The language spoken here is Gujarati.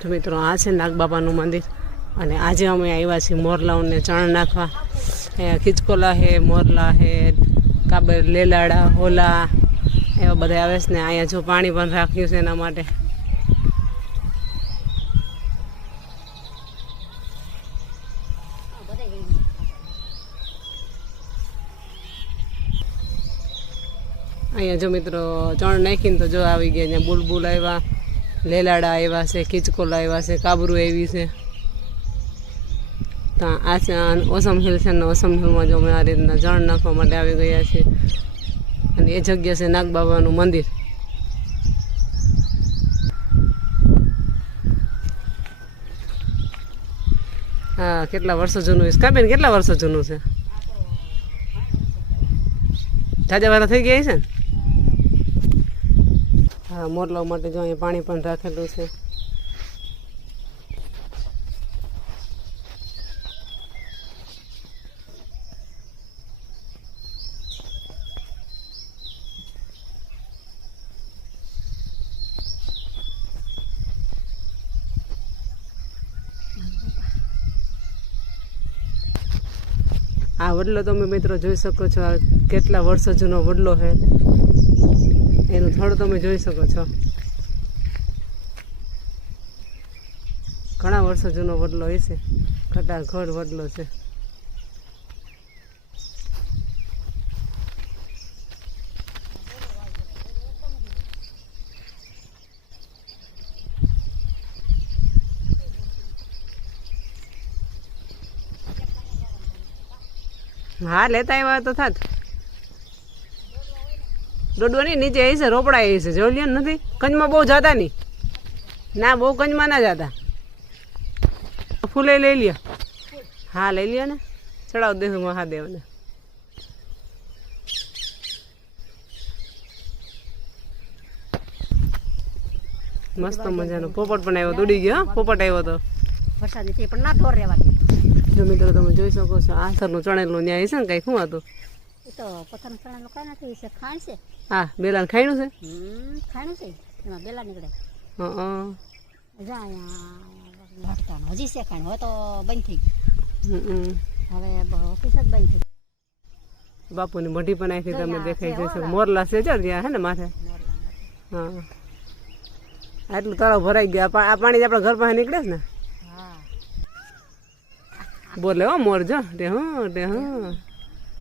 તો મિત્રો આ છે નાગબાબાનું મંદિર અને આજે અમે આવ્યા છીએ મોરલાઓને ચણ નાખવા. અહીંયા ખીચકોલા હે, મોરલા હે, કાબર, લેલાડા, હોલા એવા બધા આવે છે ને અહીંયા જો પાણી પણ રાખ્યું છે એના માટે. અહીંયા જો મિત્રો ચણ નાખીને તો જો આવી ગયા. અહીંયા બુલબુલ આવ્યા, લેલાડા આવ્યા છે, ખીચકોલા આવ્યા છે, કાબરું આવી છે. તો આ છે ઓસમ હિલ છે ને ઓસમ હિલમાં જો અમે આ રીતના ચણ નાખવા માટે આવી ગયા છીએ. અને એ જગ્યા છે નાગબાબાનું મંદિર. હા, કેટલા વર્ષો જૂનું છે કાબેન? કેટલા વર્ષો જૂનું છે? જાજા વાળા થઈ ગયા છે ને? હા, મોરલાઓ માટે જો અહીંયા પાણી પણ રાખેલું છે. આ વડલો તમે મિત્રો જોઈ શકો છો. આ કેટલા વર્ષો જૂનો વડલો છે એનું થડ તમે જોઈ શકો છો. ઘણા વર્ષો જૂનો વડલો એ છે, ઘટાઘડ વડલો છે. હા, લેતા આવ્યા તો થાત. દોડવા નહીં, નીચે આવી છે, રોપડા આવી છે, જોઈ લ્યો નથી. કંજમાં બહુ જતા નહીં, ના બહુ કંજમાં ના જતા. ફૂલે લઈ લ્યો. હા, લઈ લ્યો ને, ચડાવ દેવું મહાદેવને. મસ્ત મજાનો પોપટ પણ આવ્યો, દોડી ગયો. પોપટ આવ્યો તો વરસાદ પણ ના ઢોર રહેવા. જો મિત્રો તમે જોઈ શકો છો આ સરનું ચણેલું ન્યાય છે ને કઈ શું હતું? એ તો પથ્થરનું ચણેલું કઈ નથી, છે ખાણ છે. હા, બેલા ખાયણું છે. ખાણું છે, એમાં બેલા નીકળે. જા અહીંયા હજી છે ખાણ, હવે તો બંધ થઈ ગયું. હવે ઓફિસ જ બંધ થઈ. બાપુની મઢી પણ આખી તમે દેખાઈ જશે. મોરલા છે જો ત્યાં હે ને માથે. હા, આટલું તળાવ ભરાઈ ગયા. આ પાણી આપણા ઘર પાસે નીકળે છે ને. બોલે હો મોર જો તે હું